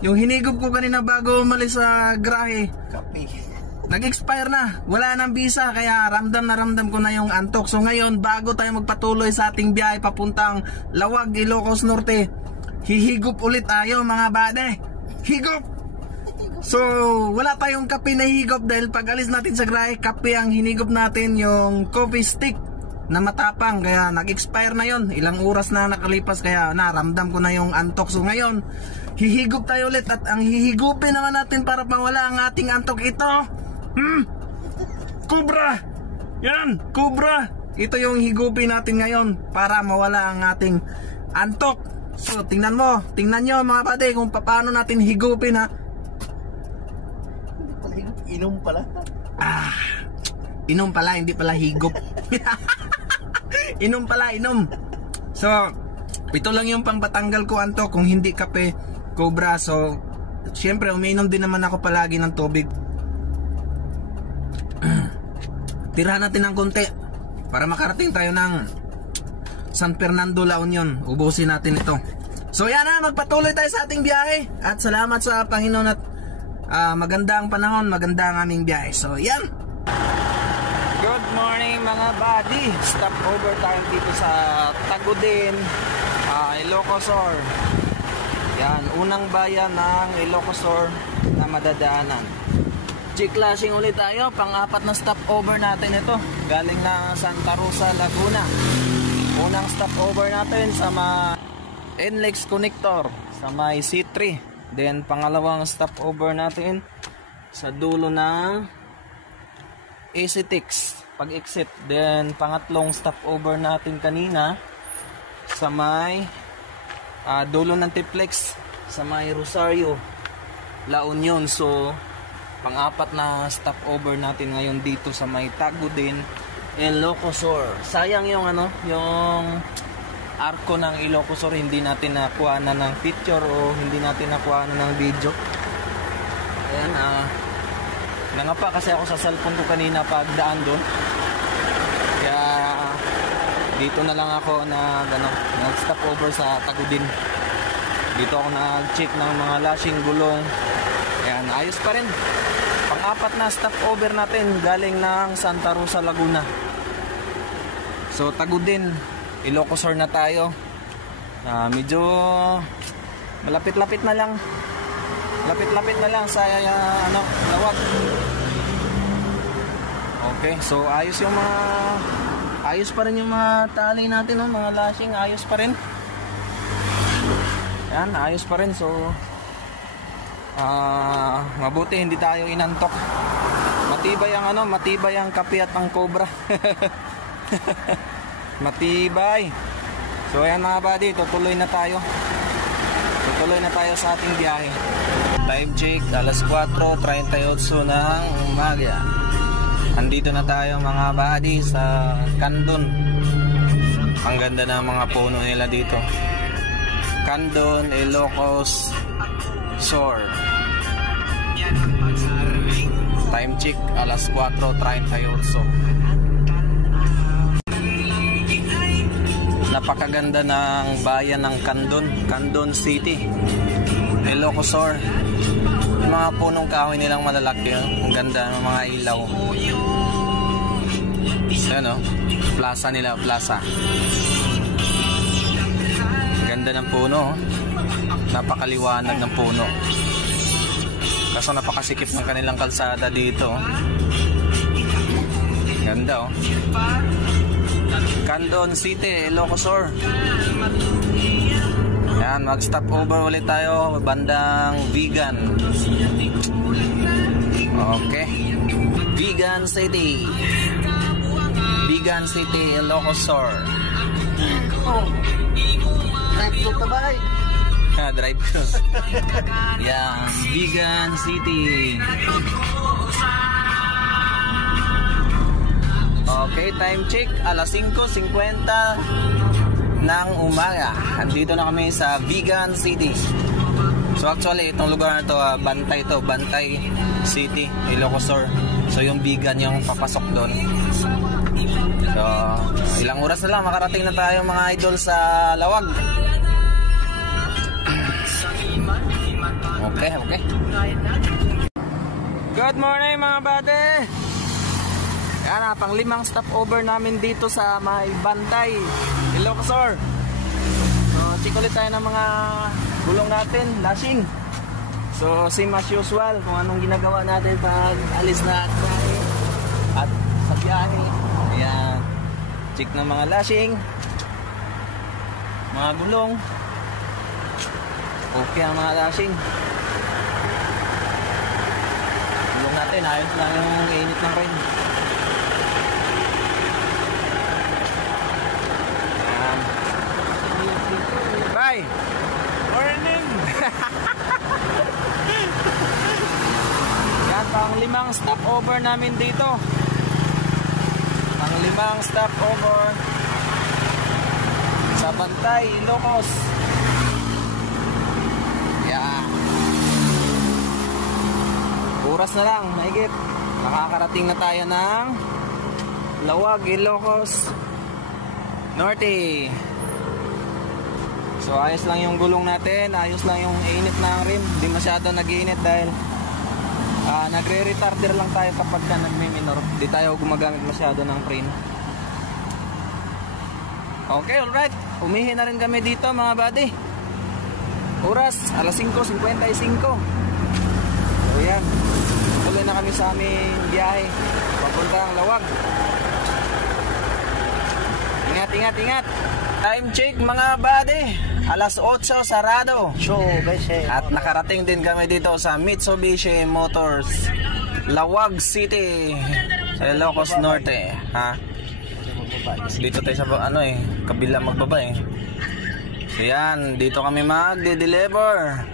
Yung hinigop ko kanina bago umalis sa grahe, Kape. nag-expire na. Wala nang visa, kaya ramdam na ramdam ko na yung antok. So ngayon, bago tayo magpatuloy sa ating biyahe papuntang Lawag, Ilocos Norte, hihigop ulit tayo mga bade. Higop! So wala tayong kape na higop dahil pag alis natin sa grahe, kape ang hinigop natin, yung coffee stick na matapang, kaya nag-expire na yon. Ilang oras na nakalipas, kaya naramdam ko na yung antok. So ngayon, hihigop tayo ulit, at ang hihigupin naman natin para mawala ang ating antok ito, Cobra. Yan, Cobra. Ito yung higupin natin ngayon para mawala ang ating antok. So tingnan mo, tingnan nyo mga pade kung paano natin higupin, ha. Hindi pala higop, inom pala. Inom pala, hindi pala higop. Inom pala, inom. So ito lang yung pangpatanggal ko antok, kung hindi kape, Cobra. So syempre umiinom din naman ako palagi ng tubig. Tirahan natin ng konti para makarating tayo ng San Fernando, La Union. Ubusin natin ito. So yan na, magpatuloy tayo sa ating biyahe. At salamat sa Panginoon at magandang panahon, magandang aming biyahe. So yan. Good morning mga buddy. Stop over tayo dito sa Tagudin, Ilocos Sur. Yan, unang bayan ng Ilocos Sur na madadaanan. G-classing ulit tayo, pang-apat na stop over natin ito. Galing na Santa Rosa, Laguna. Unang stop over natin sa NLEX connector sa may C3. Then pangalawang stop over natin sa dulo ng ACTX pag-exit. Then pangatlong stop over natin kanina sa may dulo ng Tiplex sa may Rosario, La Union. So pang-apat na stop over natin ngayon dito sa may Tagudin, Ilocos Sur. Sayang yung yung arko ng Ilocos Sur, hindi natin nakuha na ng picture o hindi natin nakuha na ng video. Ayan, nangapa kasi ako sa cellphone ko kanina pagdaan doon. Kaya dito na lang ako nag-stop over sa Tagudin. Dito ako nag-check ng mga lashing, gulong. Ayan, ayos pa rin. Pang-apat na stop over natin galing ng Santa Rosa, Laguna. So Tagudin, Ilocos Sur na tayo. Medyo malapit-lapit na lang. Lapit-lapit na lang sa Lawag. Okay, so ayos pa rin yung mga tali natin, mga lashing, ayos pa rin. Yan, ayos pa rin. So mabuti hindi tayo inantok. Matibay ang kape at ang Cobra. Matibay. So ayan mga buddy, tutuloy na tayo sa ating biyahe. Time check, alas 4:38 ng umaga. Andito na tayo mga buddy sa Candon. Ang ganda ng mga puno nila dito. Candon, Ilocos Sur. Time check, alas 4:38. Napakaganda ng bayan ng Candon City, Ilocos Sur. Yung mga punong kahoy nilang malalaki, ang ganda ng mga ilaw. Ayan, plaza nila, plaza. Ganda ng puno, napakaliwanag ng puno. Kaso napakasikip ng kanilang kalsada dito. Ganda, Candon City, Ilocos Sur. Yan, mag-stop over ulit tayo bandang Vigan. Okay, Vigan City, Ilocos Sur. Drive ko pa ba? Drive ko. Yan, Vigan City. Okay, time check, alas 5:50 ng umaga. Andito na kami sa Vigan City. So actually, itong lugar na to, Bantay City, Ilocos Sur. So yung Vigan yung papasok doon. So ilang oras na lang makarating na tayo mga idol sa Lawag. Okay. Good morning mga bade. Yan na, pang 5 stopover namin dito sa may Bantay, Ilocos. So, check ulit tayo ng mga gulong natin, lashing. So, same as usual, kung anong ginagawa natin pag alis na at sa biyahe. Ayan, check ng mga lashing, mga gulong. Okay ang mga lashing. Gulong natin, ayos lang yung init ng rain. Bye! Morning! Yan, pang 5 stopover namin dito. Pang 5 stopover sa Bantay, Ilocos. Yan. Oras na lang, mahigit. Nakakarating na tayo ng Lawag, Ilocos Norte. So ayos lang yung gulong natin, ayos lang yung init ng rim. Hindi masyado nag-iinit dahil nagre-retarder lang tayo kapag ka nagme-minor. Hindi tayo gumagamit masyado ng frame. Okay, alright. Umihi na rin kami dito mga buddy. Oras, alas 5:55. So yan, tuloy na kami sa aming biyahe papuntang Lawag. Ingat. Time check mga buddy, alas 8 sarado. At nakarating din kami dito sa Mitsubishi Motors, Lawag City, sa Ilocos Norte. Ha? Dito tayo sa kabila magbaba. So yan, dito kami magde-deliver.